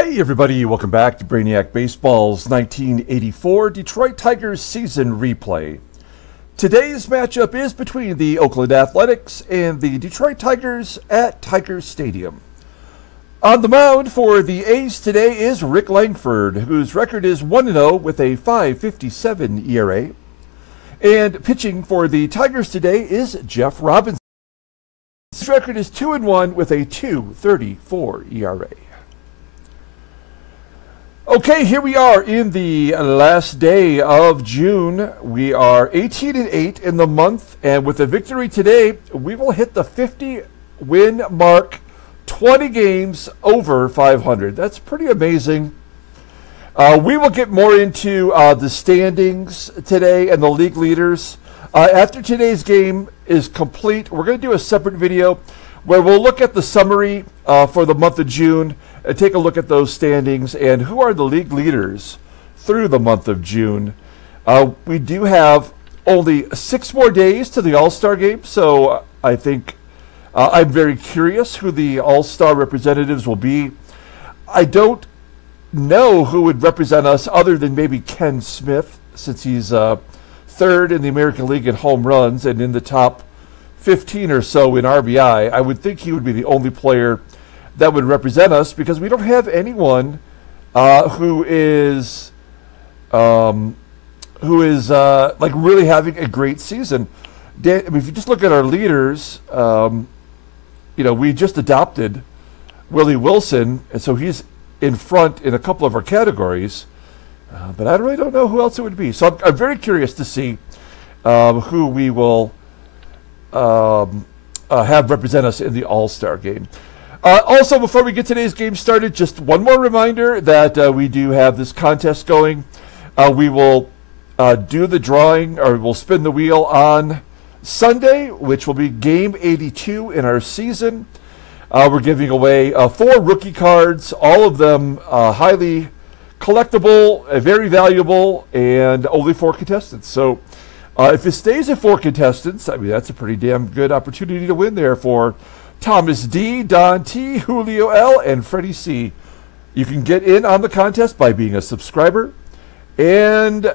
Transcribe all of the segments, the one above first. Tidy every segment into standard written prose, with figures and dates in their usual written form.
Hey everybody, welcome back to Brainiac Baseball's 1984 Detroit Tigers season replay. Today's matchup is between the Oakland Athletics and the Detroit Tigers at Tigers Stadium. On the mound for the A's today is Rick Langford, whose record is 1-0 with a 5.57 ERA. And pitching for the Tigers today is Jeff Robinson. His record is 2-1 with a 2.34 ERA. Okay, here we are in the last day of June. We are 18-8 in the month, and with a victory today, we will hit the 50-win mark, 20 games over 500. That's pretty amazing. We will get more into the standings today and the league leaders. After today's game is complete, we're going to do a separate video where we'll look at the summary for the month of June and take a look at those standings and who are the league leaders through the month of June. We do have only 6 more days to the All-Star game, so I think I'm very curious who the All-Star representatives will be. I don't know who would represent us other than maybe Ken Smith, since he's third in the American League in home runs and in the top 15 or so in RBI. I would think he would be the only player that would represent us because we don't have anyone who is like really having a great season. I mean, if you just look at our leaders, we just adopted Willie Wilson, and so he's in front in a couple of our categories. But I really don't know who else it would be. So I'm very curious to see who we will have represent us in the All-Star game. Also, before we get today's game started, just one more reminder that we do have this contest going. We will do the drawing, or we'll spin the wheel on Sunday, which will be game 82 in our season. We're giving away 4 rookie cards, all of them highly collectible, very valuable, and only 4 contestants. So if it stays at 4 contestants, I mean, that's a pretty damn good opportunity to win there for Thomas D, Don T, Julio L, and Freddie C. You can get in on the contest by being a subscriber and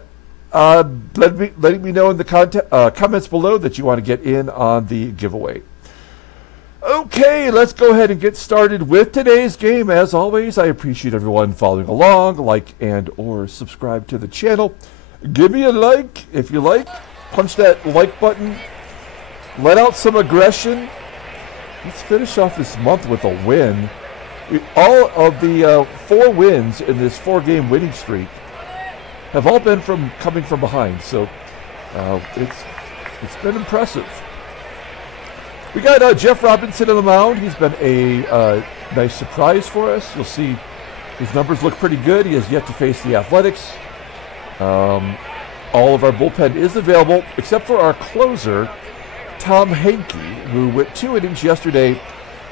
letting me know in the comments below that you want to get in on the giveaway. Okay, let's go ahead and get started with today's game. As always, I appreciate everyone following along. Like and or subscribe to the channel. Give me a like if you like. Punch that like button. Let out some aggression. Let's finish off this month with a win. All of the 4 wins in this 4-game winning streak have all been coming from behind. So it's been impressive. We got Jeff Robinson on the mound. He's been a nice surprise for us. You'll see his numbers look pretty good. He has yet to face the Athletics. All of our bullpen is available, except for our closer, Tom Hankey, who went 2 innings yesterday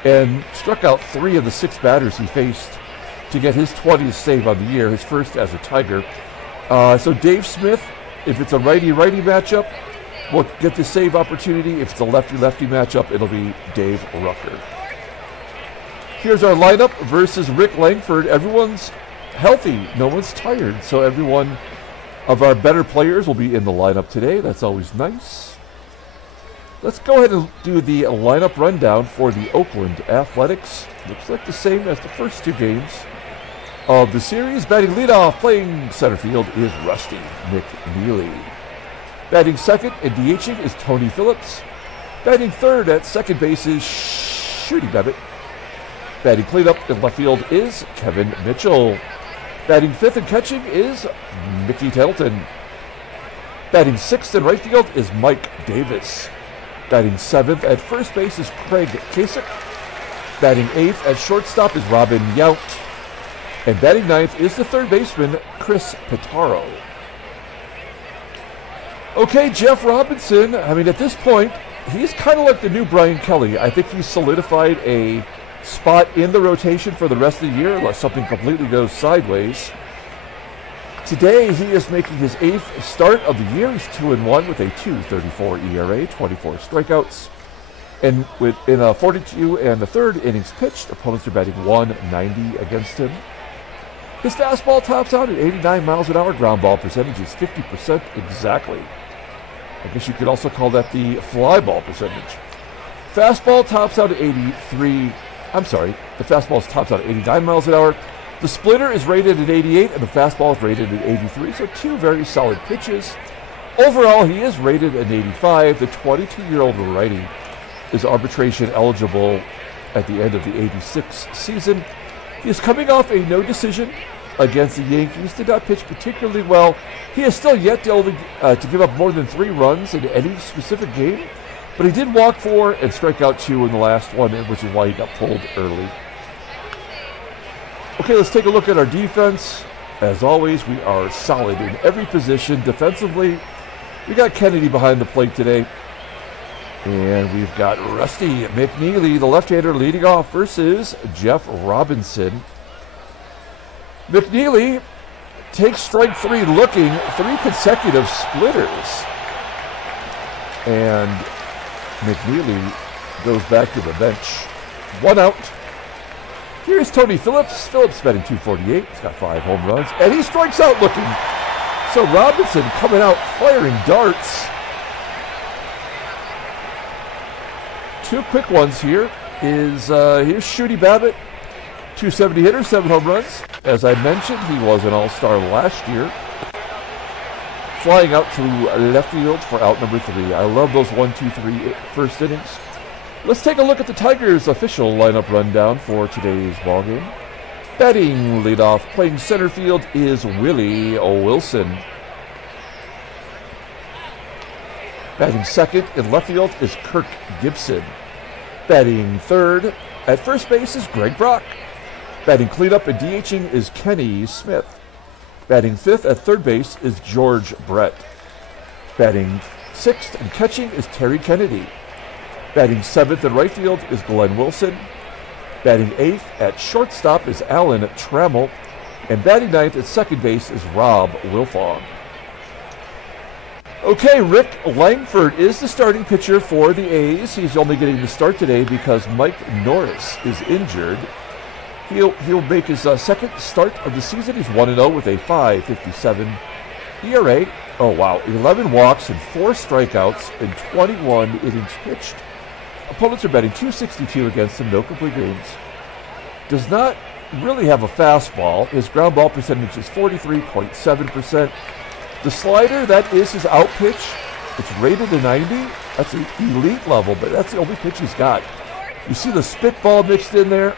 and struck out 3 of the 6 batters he faced to get his 20th save on the year, his first as a Tiger. So Dave Smith, if it's a righty-righty matchup, will get the save opportunity. If it's a lefty-lefty matchup, it'll be Dave Rucker. Here's our lineup versus Rick Langford. Everyone's healthy. No one's tired. So everyone of our better players will be in the lineup today. That's always nice. Let's go ahead and do the lineup rundown for the Oakland Athletics. Looks like the same as the first 2 games of the series. Batting leadoff, playing center field, is Rusty McNealy. Batting second and DHing is Tony Phillips. Batting third at second base is Shooty BABITT. Batting cleanup in left field is Kevin Mitchell. Batting fifth and catching is Mickey TETTLETON. Batting sixth in right field is Mike Davis. Batting 7th at first base is Craig CASEK. Batting 8th at shortstop is Robin Yount. And batting 9th is the third baseman, Chris PITTARO. Okay, Jeff Robinson, I mean, at this point, he's kind of like the new Brian Kelly. I think he's solidified a spot in the rotation for the rest of the year unless something completely goes sideways. Today, he is making his 8th start of the year. He's 2-1 with a 2.34 ERA, 24 strikeouts. And in a 42 and the third innings pitched, opponents are batting 190 against him. His fastball tops out at 89 miles an hour. Ground ball percentage is 50% exactly. I guess you could also call that the fly ball percentage. Fastball tops out at 83. I'm sorry, the fastball tops out at 89 miles an hour. The splitter is rated at 88, and the fastball is rated at 83. So two very solid pitches. Overall, he is rated at 85. The 22-year-old righty is arbitration eligible at the end of the 86 season. He is coming off a no decision against the Yankees. Did not pitch particularly well. He has still yet to give up more than 3 runs in any specific game, but he did walk 4 and strike out 2 in the last one, which is why he got pulled early. Okay, let's take a look at our defense. As always, we are solid in every position. Defensively, we got Kennedy behind the plate today. And we've got Rusty McNealy, the left-hander, leading off versus Jeff Robinson. McNealy takes strike 3 looking, 3 consecutive splitters. And McNealy goes back to the bench. 1 out. Here's Tony Phillips. Phillips batting .248. He's got 5 home runs. And he strikes out looking. So Robinson coming out firing darts. 2 quick ones here. Here's Shooty BABITT, .270 hitter, 7 home runs. As I mentioned, he was an all-star last year. Flying out to left field for out number 3. I love those 1, 2, 3 first innings. Let's take a look at the Tigers' official lineup rundown for today's ballgame. Batting leadoff, playing center field, is Willie Wilson. Batting second in left field is Kirk GIBSON. Batting third at first base is Greg Brock. Batting cleanup and DHing is Kenny Smith. Batting fifth at third base is George Brett. Batting sixth and catching is Terry Kennedy. Batting seventh in right field is Glenn Wilson. Batting eighth at shortstop is Alan Trammell. And batting ninth at second base is Rob Wilfong. Okay, Rick Langford is the starting pitcher for the A's. He's only getting the start today because Mike Norris is injured. He'll make his second start of the season. He's 1-0 with a .557 ERA. Oh, wow. 11 walks and 4 strikeouts in 21 innings pitched. Opponents are batting .262 against him, no complete games. Does not really have a fastball. His ground ball percentage is 43.7%. The slider, that is his out pitch. It's rated to 90. That's an elite level, but that's the only pitch he's got. You see the spitball mixed in there?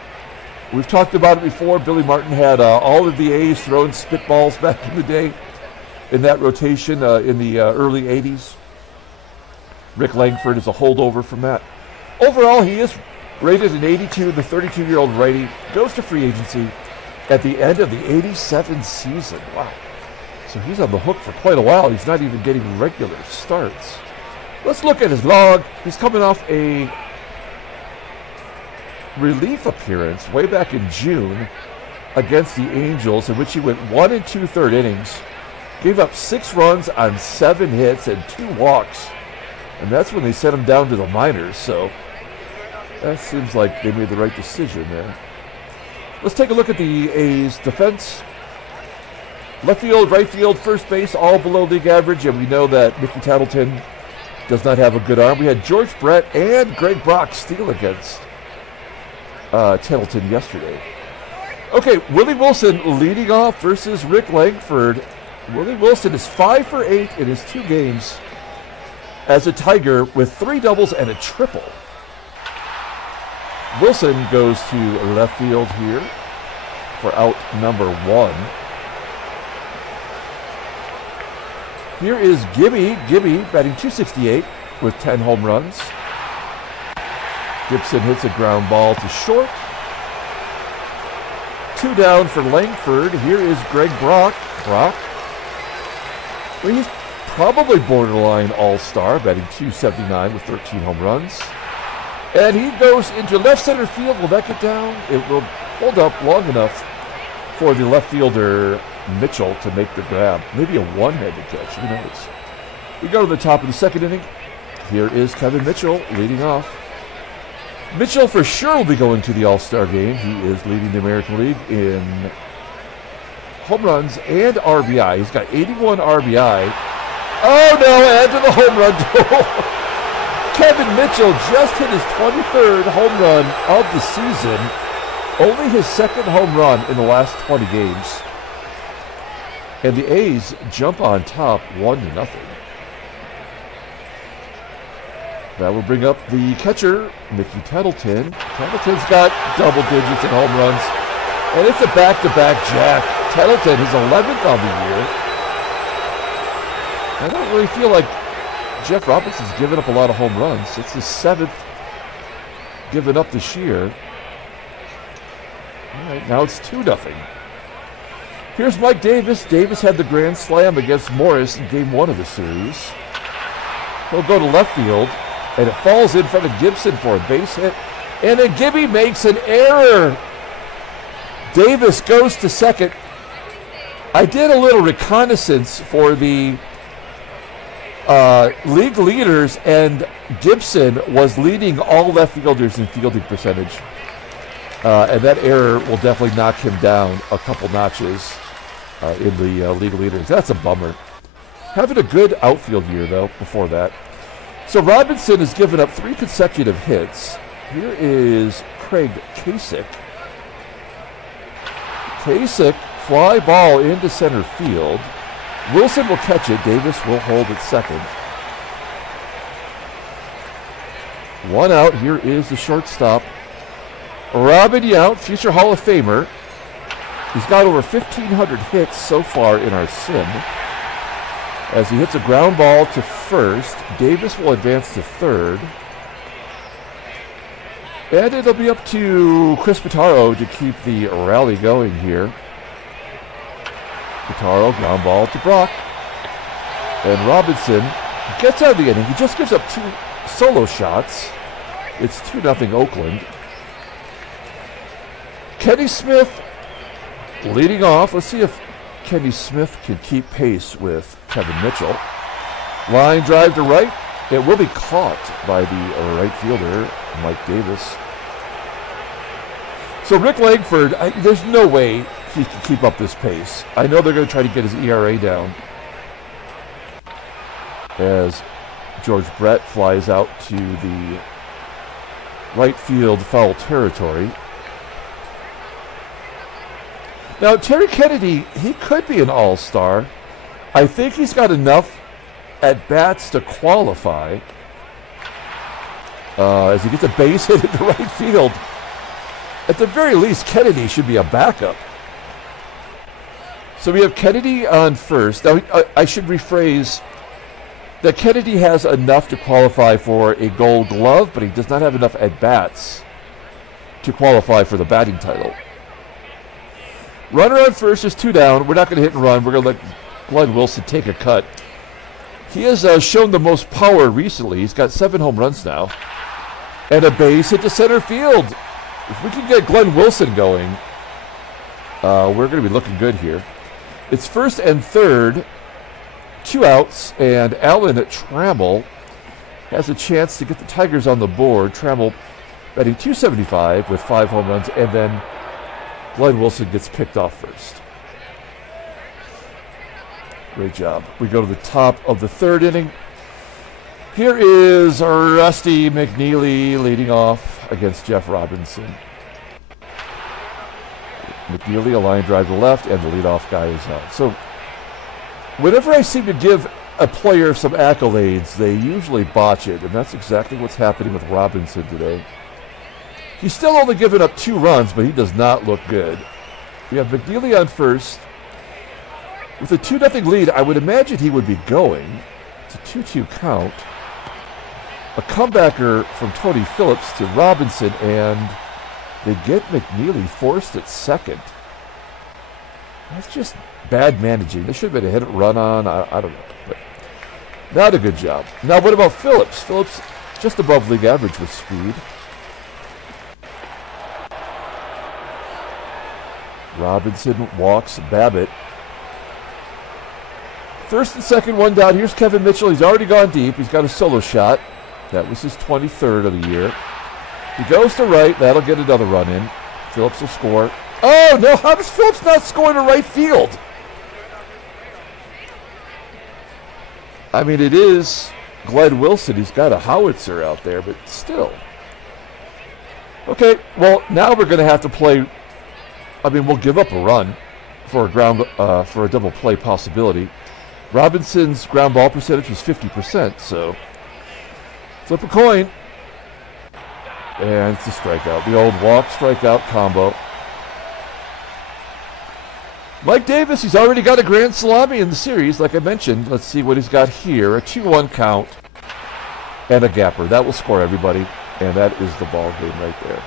We've talked about it before. Billy Martin had all of the A's throwing spitballs back in the day in that rotation in the early 80s. Rick Langford is a holdover from that. Overall, he is rated an 82. The 32-year-old righty goes to free agency at the end of the 87 season. Wow. So he's on the hook for quite a while. He's not even getting regular starts. Let's look at his log. He's coming off a relief appearance way back in June against the Angels, in which he went 1 2/3 innings, gave up 6 runs on 7 hits and 2 walks. And that's when they sent him down to the minors. So that seems like they made the right decision there. Let's take a look at the A's defense. Left field, right field, first base, all below league average, and we know that Mickey Tettleton does not have a good arm. We had George Brett and Greg Brock steal against Tettleton yesterday. Okay, Willie Wilson leading off versus Rick Langford. Willie Wilson is 5 for 8 in his 2 games as a Tiger with 3 doubles and a triple. Wilson goes to left field here for out number 1. Here is Gibby batting .268 with 10 home runs. Gibson hits a ground ball to short. 2 down for Langford. Here is Greg Brock. Well, he's probably borderline all-star, batting .279 with 13 home runs. And he goes into left center field. Will that get down? It will hold up long enough for the left fielder Mitchell to make the grab. Maybe a one-handed catch, who knows. We go to the top of the second inning. Here is Kevin Mitchell leading off. Mitchell for sure will be going to the All-Star game. He is leading the American League in home runs and RBI. He's got 81 RBI. Oh no, add to the home run total. Kevin Mitchell just hit his 23rd home run of the season. Only his second home run in the last 20 games. And the A's jump on top 1-0. That will bring up the catcher, Mickey Tettleton. Tettleton's got double digits in home runs. And it's a back-to-back jack. Tettleton, his 11th on the year. I don't really feel like Jeff Robinson's given up a lot of home runs. It's his 7th given up this year. All right, now it's 2-0. Here's Mike Davis. Davis had the grand slam against Morris in game 1 of the series. He'll go to left field, and it falls in front of Gibson for a base hit. And then Gibby makes an error. Davis goes to second. I did a little reconnaissance for the league leaders, and Gibson was leading all left fielders in fielding percentage. And that error will definitely knock him down a couple notches in the league leaders. That's a bummer. Having a good outfield year, though, before that. So Robinson has given up 3 consecutive hits. Here is Craig CASEK. CASEK, fly ball into center field. Wilson will catch it. Davis will hold at second. 1 out. Here is the shortstop, Robin Yount, future Hall of Famer. He's got over 1,500 hits so far in our sim. As he hits a ground ball to first, Davis will advance to third. And it'll be up to Chris PITTARO to keep the rally going here. PITTARO, ground ball to Brock. And Robinson gets out of the inning. He just gives up 2 solo shots. It's 2-0 Oakland. Kenny Smith leading off. Let's see if Kenny Smith can keep pace with Kevin Mitchell. Line drive to right. It will be caught by the right fielder, Mike Davis. So Rick Langford, there's no way he can keep up this pace. I know they're going to try to get his ERA down. As George Brett flies out to the right field foul territory. Now, Terry Kennedy, he could be an all-star. I think he's got enough at-bats to qualify. As he gets a base hit into right field. At the very least, Kennedy should be a backup. So we have Kennedy on first. Now, I should rephrase that Kennedy has enough to qualify for a Gold Glove, but he does not have enough at-bats to qualify for the batting title. Runner on first is 2 down. We're not going to hit and run. We're going to let Glenn Wilson take a cut. He has shown the most power recently. He's got 7 home runs now. And a base hit to center field. If we can get Glenn Wilson going, we're going to be looking good here. It's first and third, 2 outs, and Alan Trammell has a chance to get the Tigers on the board. Trammell batting .275 with 5 home runs, and then Glenn Wilson gets picked off first. Great job. We go to the top of the 3rd inning. Here is Rusty McNealy leading off against Jeff Robinson. McNealy, a line drive to left, and the leadoff guy is out. So whenever I seem to give a player some accolades, they usually botch it, and that's exactly what's happening with Robinson today. He's still only given up 2 runs, but he does not look good. We have McNealy on first. With a 2-0 lead, I would imagine he would be going. It's a 2-2 count. A comebacker from Tony Phillips to Robinson, and they get McNealy forced at second. That's just bad managing. There should have been a hit and run on. I don't know. But not a good job. Now, what about Phillips? Phillips just above league average with speed. Robinson walks BABITT. First and second, 1 down. Here's Kevin Mitchell. He's already gone deep. He's got a solo shot. That was his 23rd of the year. He goes to right. That'll get another run in. Phillips will score. Oh, no. How does Phillips not score to right field? I mean, it is Glenn Wilson. He's got a howitzer out there, but still. Okay, well, now we're going to have to play. I mean, we'll give up a run for a double play possibility. Robinson's ground ball percentage was 50%, so flip a coin. And it's a strikeout. The old walk strikeout combo. Mike Davis, he's already got a grand salami in the series, like I mentioned. Let's see what he's got here. A 2-1 count and a gapper. That will score everybody, and that is the ball game right there.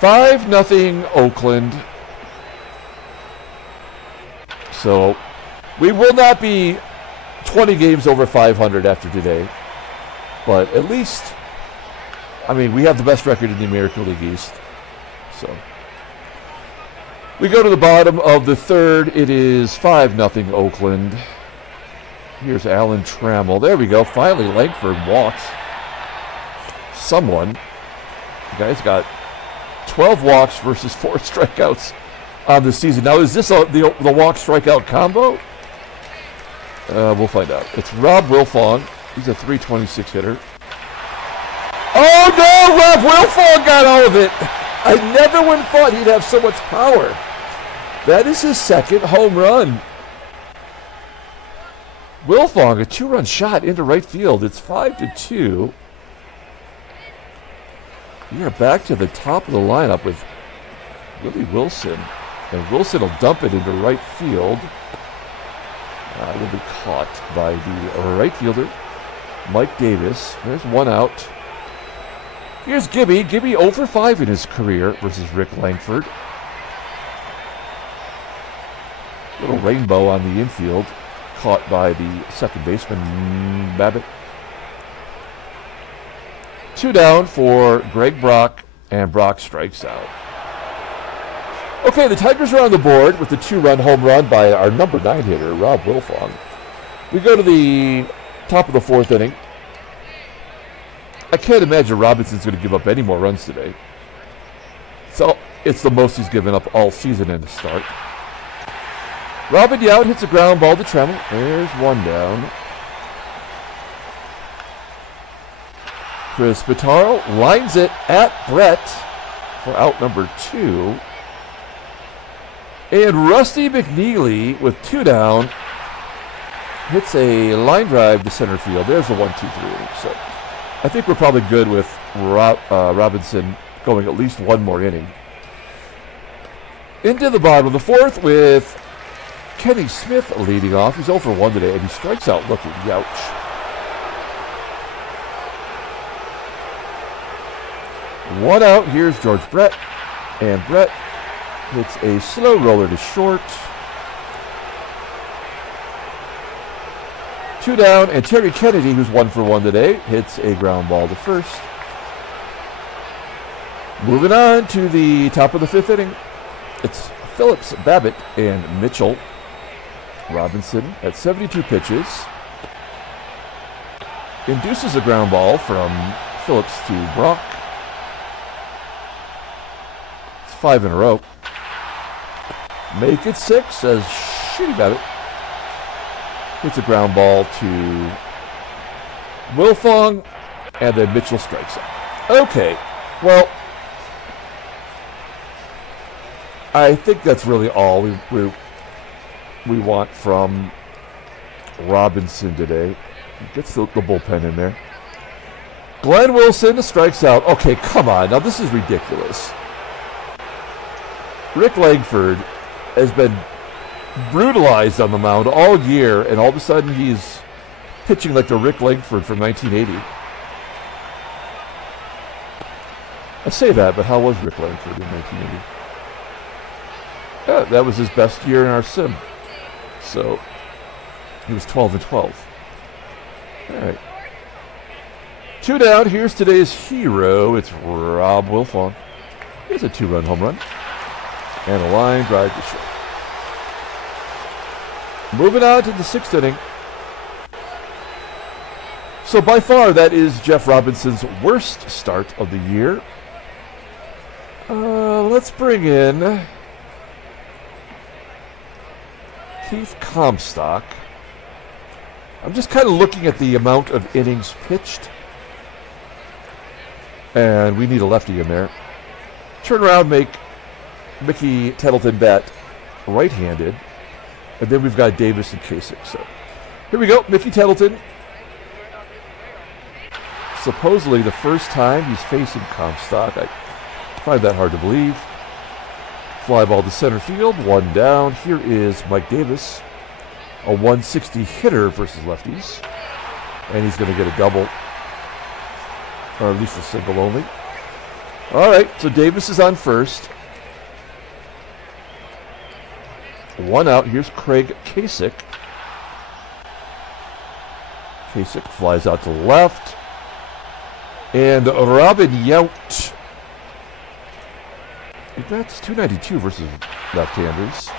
5-0 Oakland. So we will not be 20 games over 500 after today, but at least, I mean, we have the best record in the American League East. So we go to the bottom of the third. It is 5-0 Oakland. Here's Alan Trammell. There we go. Finally, Langford walks someone. The guy's got 12 walks versus 4 strikeouts on the season. Now, is this the walk strikeout combo? We'll find out. It's Rob Wilfong. He's a .326 hitter. Oh no! Rob Wilfong got all of it. I never would have thought he'd have so much power. That is his second home run. Wilfong, a 2-run shot into right field. It's 5-2. We are back to the top of the lineup with Willie Wilson. And Wilson will dump it into right field. It will be caught by the right fielder, Mike Davis. There's one out. Here's Gibby. Gibby 0 for 5 in his career versus Rick Langford. Little rainbow on the infield, caught by the second baseman, BABITT. 2 down for Greg Brock, and Brock strikes out. Okay, the Tigers are on the board with the 2-run home run by our number 9 hitter, Rob Wilfong. We go to the top of the 4th inning. I can't imagine Robinson's going to give up any more runs today. So it's the most he's given up all season in the start. Robin Yount hits a ground ball to Trammell. There's 1 down. Chris PITTARO lines it at Brett for out number 2. And Rusty McNealy with 2 down hits a line drive to center field. There's a 1-2-3 inning. So I think we're probably good with Robinson going at least 1 more inning. Into the bottom of the 4th with Kenny Smith leading off. He's 0 for 1 today, and he strikes out looking. Youch. One out. Here's George Brett, and Brett hits a slow roller to short. 2 down, and Terry Kennedy, who's 1 for 1 today, hits a ground ball to first. Moving on to the top of the 5th inning. It's Phillips, BABITT, and Mitchell. Robinson at 72 pitches induces a ground ball from Phillips to Brock. It's 5 in a row. Make it 6, says Shooty BABITT. Hits a ground ball to Wilfong, and then Mitchell strikes out. Okay, well, I think that's really all we want from Robinson today. Gets the bullpen in there. Glenn Wilson strikes out. Okay, come on. Now, this is ridiculous. Rick Langford has been brutalized on the mound all year, and all of a sudden he's pitching like the Rick Langford from 1980. I say that, but how was Rick Langford in 1980? Yeah, that was his best year in our sim. So he was 12 and 12. All right. 2 down. Here's today's hero. It's Rob Wilfong. Here's a 2-run home run and a line drive to short. Moving on to the 6th inning. So by far, that is Jeff Robinson's worst start of the year. Let's bring in Keith Comstock. I'm just kind of looking at the amount of innings pitched. And we need a lefty in there. Turn around, make Mickey Tettleton bat right-handed. And then we've got Davis and Kasich. So here we go, Mickey Tettleton. Supposedly the first time he's facing Comstock. I find that hard to believe. Fly ball to center field, one down. Here is Mike Davis, a 160 hitter versus lefties. And he's going to get a double, or at least a single only. All right, so Davis is on first. One out. Here's Craig Kasich. Kasich flies out to the left. And Robin Yount. That's 292 versus left-handers.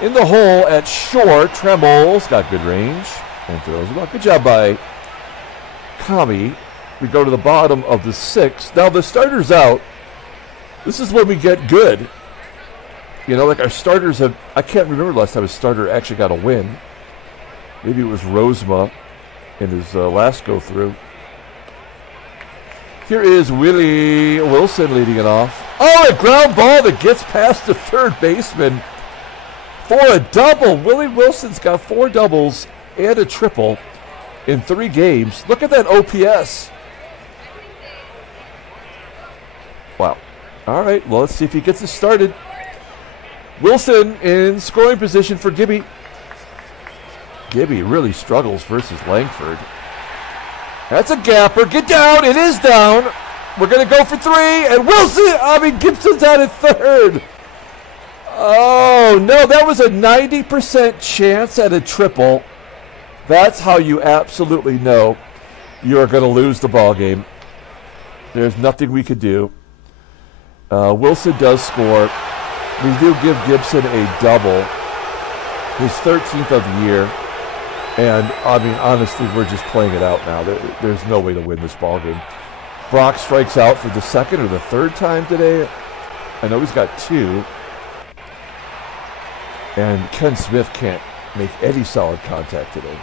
In the hole at short, TRAMMELL's got good range and throws it up. Good job by Kami. We go to the bottom of the sixth. Now the starter's out. This is when we get good. You know, like our starters have, I can't remember the last time a starter actually got a win. Maybe it was Rosema in his last go-through. Here is Willie Wilson leading it off. Oh, a ground ball that gets past the third baseman for a double. Willie Wilson's got 4 doubles and a triple in 3 games. Look at that OPS. Wow. All right, well, let's see if he gets us started. Wilson in scoring position for Gibby. Gibby really struggles versus Langford. That's a gapper. Get down. It is down. We're going to go for 3. And Wilson, Gibson's out at third. Oh, no, that was a 90% chance at a triple. That's how you absolutely know you are going to lose the ball game. There's nothing we could do. Wilson does score. We do give Gibson a double, his 13th of the year. And, honestly, we're just playing it out now. There's no way to win this ball game. Brock strikes out for the second or the third time today. I know he's got 2. And Ken Smith can't make any solid contact today.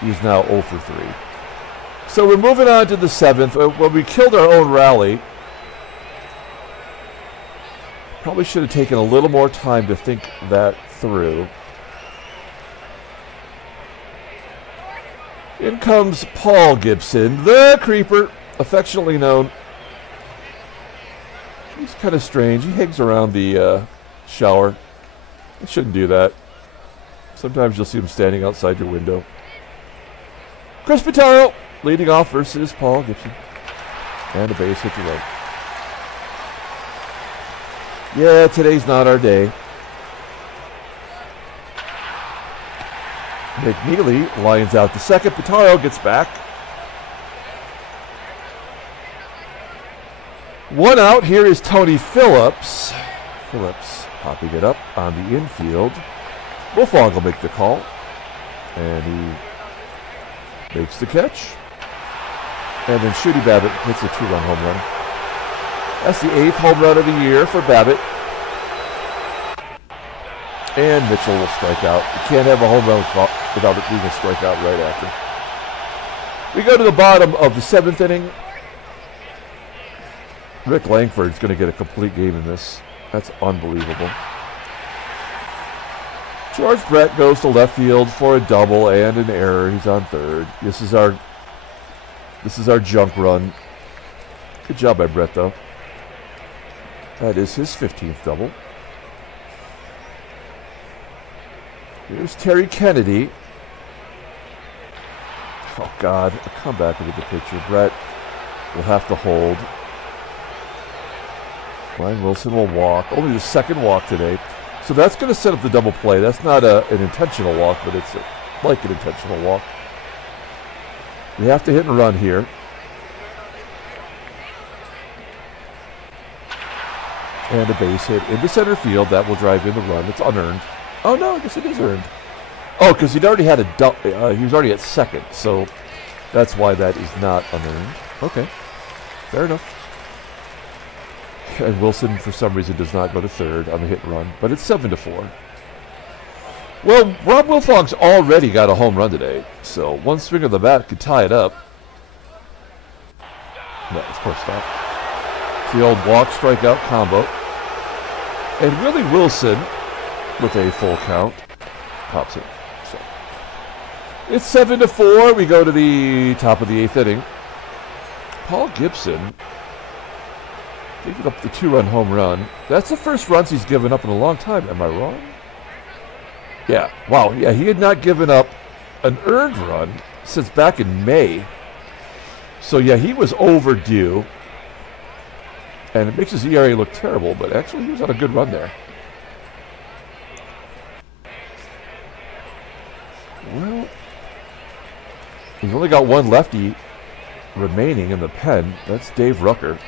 He's now 0 for 3. So we're moving on to the 7th. Well, we killed our own rally. Probably should have taken a little more time to think that through. In comes Paul Gibson, the creeper, affectionately known. He's kind of strange. He hangs around the shower. I shouldn't do that. Sometimes you'll see him standing outside your window. Chris PITTARO leading off versus Paul Gibson. And a base hit to right. Yeah, today's not our day. McNEALY lines out the second. PITTARO gets back. 1 out. Here is Tony Phillips. Phillips popping it up on the infield. WILFONG will make the call. And he makes the catch. And then Shooty BABITT hits a 2-run home run. That's the 8th home run of the year for BABITT. And Mitchell will strike out. You can't have a home run without it being a strikeout right after. We go to the bottom of the 7th inning. Rick Langford's going to get a complete game in this. That's unbelievable. George Brett goes to left field for a double and an error. He's on third. This is our junk run. Good job by Brett, though. That is his 15th double. Here's Terry Kennedy. Oh, God. A comeback into the picture. Brett will have to hold. Ryan Wilson will walk. Only the 2nd walk today. So that's going to set up the double play. That's not an intentional walk, but it's like an intentional walk. We have to hit and run here. And a base hit into center field. That will drive in the run. It's unearned. Oh, no, I guess it is earned. Oh, because he'd already had he was already at 2nd, so that's why that is not unearned. Okay, fair enough. And Wilson, for some reason, does not go to third on the hit and run, but it's 7-4. Well, Rob Wilfong's already got a home run today, so one swing of the bat could tie it up. No, of course not. It's the old walk strikeout combo. And Willie Wilson, with a full count, pops it. So it's 7-4. We go to the top of the 8th inning. Paul Gibson giving up the 2-run home run. That's the first runs he's given up in a long time. Am I wrong? Yeah. Wow. Yeah, he had not given up an earned run since back in May. So, yeah, he was overdue. And it makes his ERA look terrible, but actually he was on a good run there. Well, we've only got one lefty remaining in the pen. That's Dave Rucker.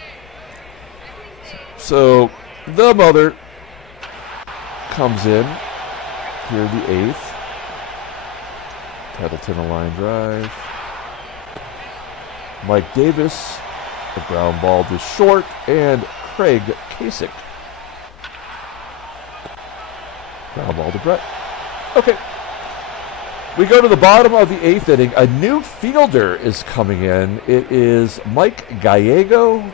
So the mother comes in here, the 8th. Tettleton a line drive. Mike Davis, a ground ball to short, and Craig Kasich. Ground ball to Brett. Okay. We go to the bottom of the 8th inning. A new fielder is coming in. It is Mike Gallego.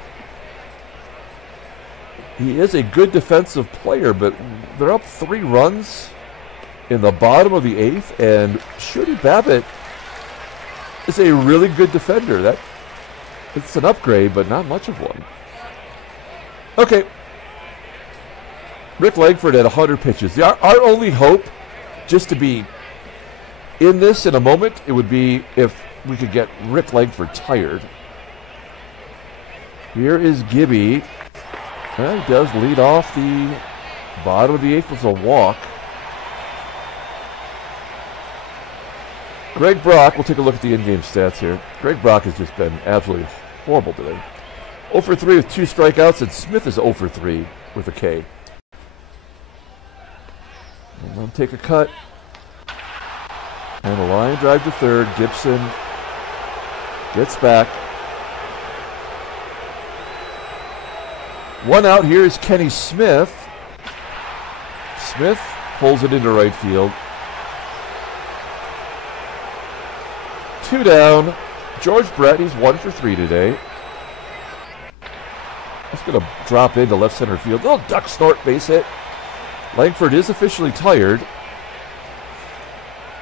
He is a good defensive player, but they're up 3 runs in the bottom of the 8th, and Shooty BABITT is a really good defender. It's an upgrade, but not much of one. Okay. Rick Langford at 100 pitches. Our only hope, just to be in this in a moment, it would be if we could get Rick Langford tired. Here is Gibby. He does lead off the bottom of the 8th with a walk. Greg Brock, we'll take a look at the in-game stats here. Greg Brock has just been absolutely horrible today. 0 for 3 with 2 strikeouts, and Smith is 0 for 3 with a K. And they'll take a cut. And a line drive to third. Gibson gets back. 1 out. Here is Kenny Smith. Smith pulls it into right field. 2 down. George Brett, he's 1 for 3 today. He's going to drop into left center field. Little duck snort base hit. Langford is officially tired.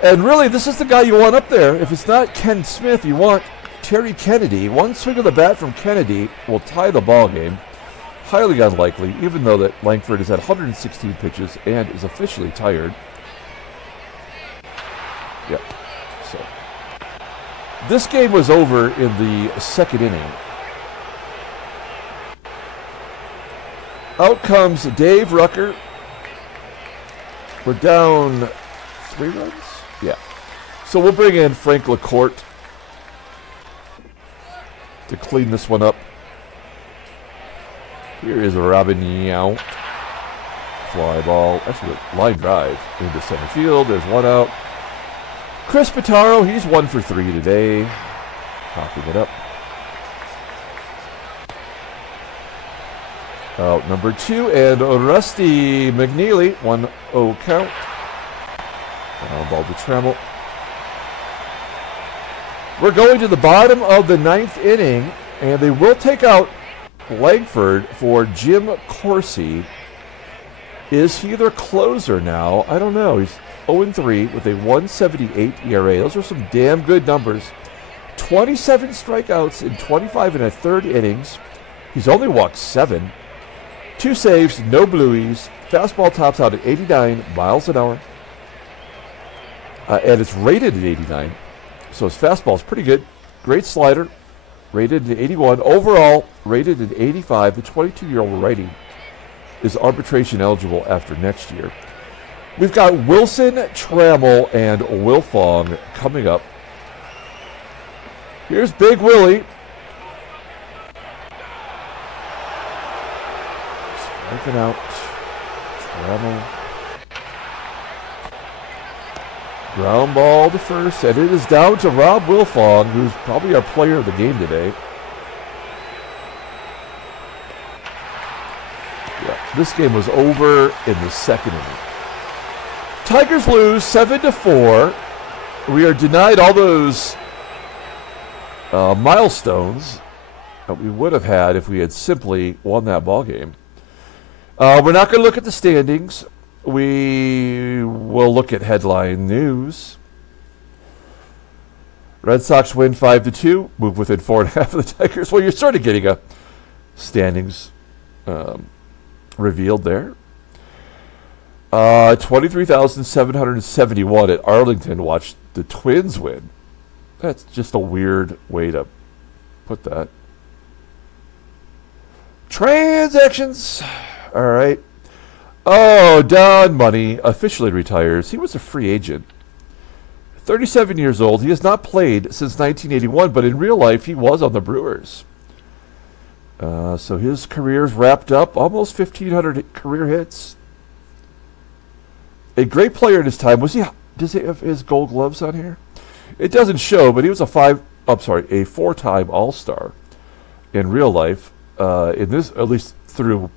And really, this is the guy you want up there. If it's not Ken Smith, you want Terry Kennedy. 1 swing of the bat from Kennedy will tie the ball game. Highly unlikely, even though that Langford has had 116 pitches and is officially tired. Yep. So this game was over in the 2nd inning. Out comes Dave Rucker. We're down 3 runs? Yeah. So we'll bring in Frank LaCourte to clean this one up. Here is a Robin Yount. Fly ball. Actually, a line drive into center field. There's 1 out. Chris PITTARO, he's 1 for 3 today. Popping it up. Out number 2, and Rusty McNealy, 1-0 count. Ball to TRAMMELL. We're going to the bottom of the 9th inning, and they will take out Langford for Jim Corsi. Is he their closer now? I don't know. He's 0-3 with a 1.78 ERA. Those are some damn good numbers. 27 strikeouts in 25 and a third innings. He's only walked 7. 2 saves, no blueies. Fastball tops out at 89 miles an hour. And it's rated at 89. So his fastball is pretty good. Great slider. Rated at 81. Overall, rated at 85. The 22-year-old righty is arbitration eligible after next year. We've got Wilson, Trammell, and Wilfong coming up. Here's Big Willie. Striking out. Trammell. Ground ball to first, and it is down to Rob Wilfong, who's probably our player of the game today. This game was over in the second inning. Tigers lose 7-4. We are denied all those milestones that we would have had if we had simply won that ball game. We're not going to look at the standings. We will look at headline news. Red Sox win 5-2, move within 4.5 of the Tigers. Well, you're sort of getting a standings revealed there. 23,771 at Arlington watched the Twins win. That's just a weird way to put that. Transactions. All right. Oh, Don Money officially retires. He was a free agent. 37 years old. He has not played since 1981, but in real life, he was on the Brewers. So his career's wrapped up. Almost 1,500 career hits. A great player in his time. Does he have his gold gloves on here? It doesn't show, but he was a four-time All-Star in real life. In this, at least through,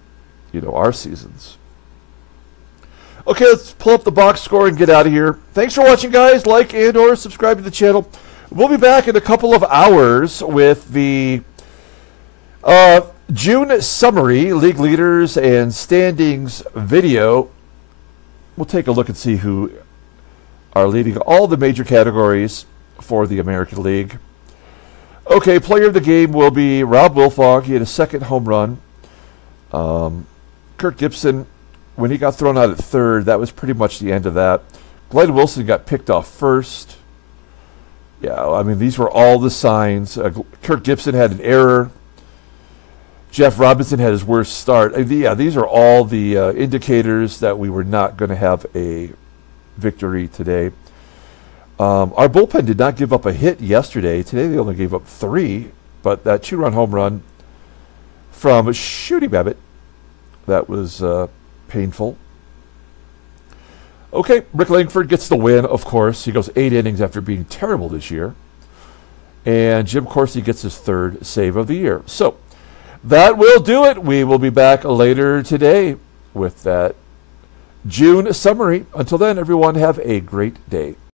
our seasons. Okay, let's pull up the box score and get out of here. Thanks for watching, guys. Like and/or subscribe to the channel. We'll be back in a couple of hours with the June summary, league leaders and standings video. We'll take a look and see who are leading all the major categories for the American League. Okay, player of the game will be Rob Wilfong. He had a second home run. Kirk Gibson, when he got thrown out at third, that was pretty much the end of that. Glenn Wilson got picked off first. Yeah, I mean, these were all the signs. Kirk Gibson had an error. Jeff Robinson had his worst start. Yeah, these are all the indicators that we were not going to have a victory today. Our bullpen did not give up a hit yesterday. Today they only gave up 3, but that 2-run home run from Shooty BABITT, that was painful. Okay, Rick Langford gets the win, of course. He goes 8 innings after being terrible this year. And Jim Corsi gets his 3rd save of the year. So that will do it. We will be back later today with that June summary. Until then, everyone, have a great day.